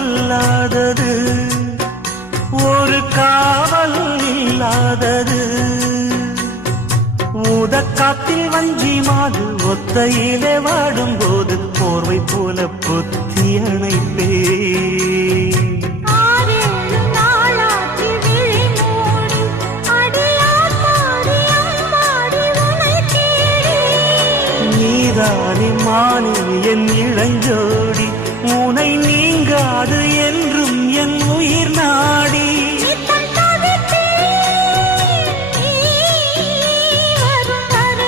பொல்லாதது ஒரு காவல் இல்லாதது ஊதக்காத்தில் வஞ்சி மாது ஒத்தையிலே வாடும்போது போர்வை போல பொத்தி அணைப்பே நீதானே மானே என் இளஞ்சோடி உனை நீங்காது என்றும் என் உயிர் நாடி